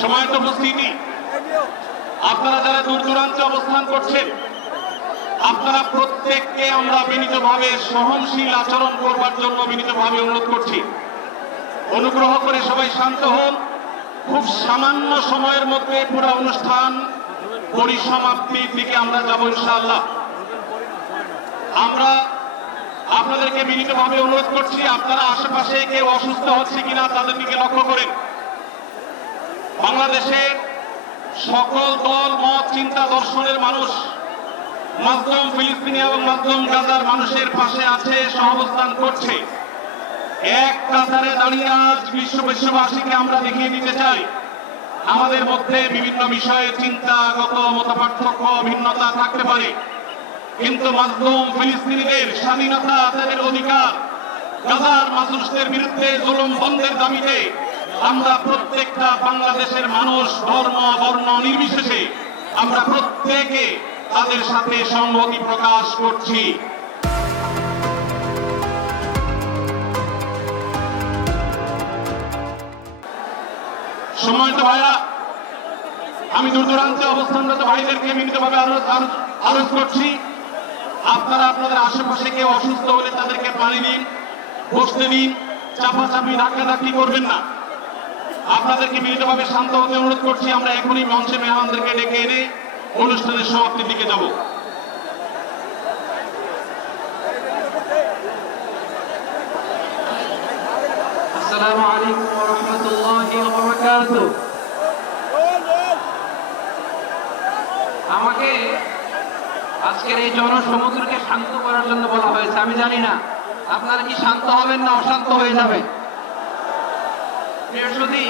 সময়ত উপস্থিতি, আপনারা যারা দূর দূরান্তে অবস্থান করছেন, আপনারা প্রত্যেককে আমরা বিনীতভাবে সহনশীল আচরণ করবার জন্য বিনীতভাবে অনুরোধ করছি। অনুগ্রহ করে সবাই শান্ত হন। খুব সামান্য সময়ের মধ্যে পুরো অনুষ্ঠান পরিসমাপ্তির দিকে আমরা যাব ইনশাআল্লাহ। আমরা আপনাদেরকে বিনীতভাবে অনুরোধ করছি, আপনারা আশেপাশে কেউ অসুস্থ হচ্ছে কিনা তাদের দিকে লক্ষ্য করেন। বাংলাদেশের সকল দল, মত, চিন্তা, দর্শনের মানুষ মাজলুম ফিলিস্তিনি এবং মাজলুম গাজার মানুষের পাশে আছে, সহাবস্থান করছে। এক কাতারে দাঁড়িয়ে আজ বিশ্ববাসীকে আমরা দেখিয়ে দিতে চাই, আমাদের মধ্যে বিভিন্ন বিষয়ে চিন্তাগত মতপার্থক্য, ভিন্নতা থাকতে পারে, কিন্তু মাজলুম ফিলিস্তিনিদের স্বাধীনতা, তাদের অধিকার, গাজার মানুষদের বিরুদ্ধে জুলুম বন্ধের দাবিতে আমরা প্রত্যেকটা বাংলাদেশের মানুষ ধর্ম বর্ণ নির্বিশেষে আমরা প্রত্যেকে তাদের সাথে সংহতি প্রকাশ করছি। সম্মানিত ভাইরা, আমি দূর দূরান্তে অবস্থানরত ভাইদেরকে বিনীতভাবে আরজ করছি, আপনারা আপনাদের আশেপাশে কেউ অসুস্থ হলে তাদেরকে পানি দিন, বসতে দিন, চাপাচাপি ধাক্কাধাক্কি করবেন না। আপনাদেরকে বিনীতভাবে শান্ত হতে অনুরোধ করছি। আমরা এখনই মঞ্চে মেহমানদেরকে ডেকে এনে অনুষ্ঠানের সমাপ্তির দিকে যাব। আসসালামু আলাইকুম ওয়া রাহমাতুল্লাহি ওয়া বারাকাতুহু। আমাকে আজকের এই জনসমুদ্রকে শান্ত করার জন্য বলা হয়েছে। আমি জানি না আপনারা কি শান্ত হবেন না অশান্ত হয়ে যাবেন। বৃহস্পতি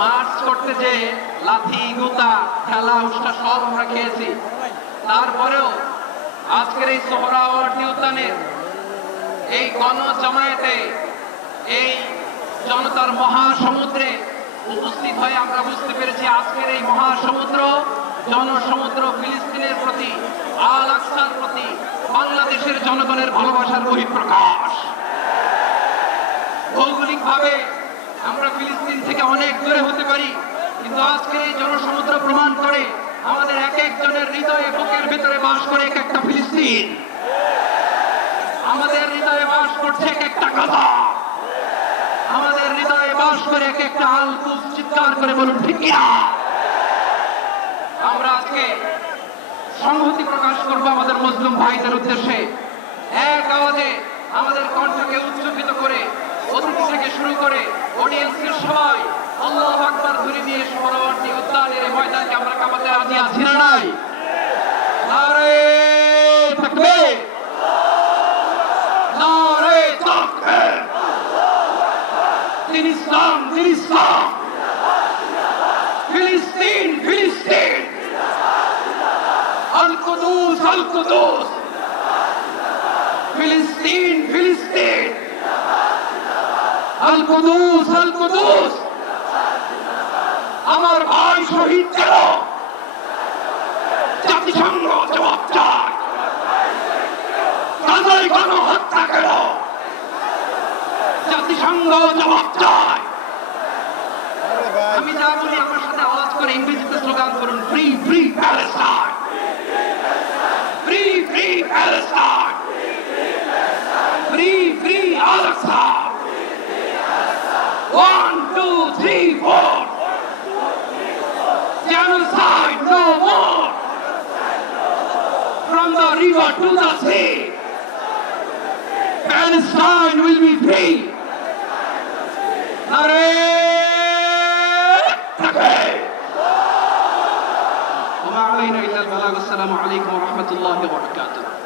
মার্চ করতে যে লাথি, গুতা, ঠেলা, উষ্টা সব আমরা খেয়েছি, তারপরেও আজকের এই সোহরাওয়ার্দী উদ্যানের এই গণজামায়াতে, এই জনতার মহাসমুদ্রে উপস্থিত হয়ে আমরা বুঝতে পেরেছি আজকের এই মহাসমুদ্র, জনসমুদ্র ফিলিস্তিনের প্রতি, আল আকসার প্রতি বাংলাদেশের জনগণের ভালোবাসার বহিঃপ্রকাশ। ভৌগোলিকভাবে আমরা ফিলিস্তিন থেকে অনেক দূরে হতে পারি, কিন্তু আজকের এই জনসমুদ্র প্রমাণ করে আমাদের এক একজনের হৃদয়ে, বুকের ভেতরে বাস করে এক একটা ফিলিস্তিন। আমাদের হৃদয়ে বাস করছে এক একটা গাজা, আমাদের হৃদয়ে বাস করে এক একটা আল কুদস। চিৎকার করে বলুন ঠিক কিনা? আমরা আজকে সংহতি প্রকাশ করব আমাদের মুসলিম ভাইদের উদ্দেশ্যে। এক আওয়াজে আমাদের কণ্ঠকে উচ্চকিত করে অতিথি থেকে শুরু করে অডিয়েন্সের সবাই আল্লাহু আকবার ধ্বনি দিয়ে সোহরাওয়ার্দী উদ্যানের এই ময়দানকে আমরা কাঁপাতে রাজি আছি না নাই? নারে তাকবীর, নারে তাকবীর। দিন ইসলাম, দিন ইসলাম। ফিলিস্তিন, ফিলিস্তিন। আল কুদুস, আল কুদুস। ফিলিস্তিন, ফিলিস্তিন। আল কুদুস, আল কুদুস। আমার ভাই শহীদ কেন? জাতিসংঘ জবাব চায়। গাজায় গণহত্যা কেন? জাতিসংঘ জবাব চায়। আমি যা বলি আমার সাথে আওয়াজ করে ইংরেজিতে স্লোগান করুন, free free Palestine, free free Palestine, free free Al Aqsa. 1 2 3 4 genocide no more, from the river to the sea, Palestine will be free. Nare takbir. Wa ma alayna illa al balagh. Assalamu alaykum wa rahmatullahi wa barakatuh.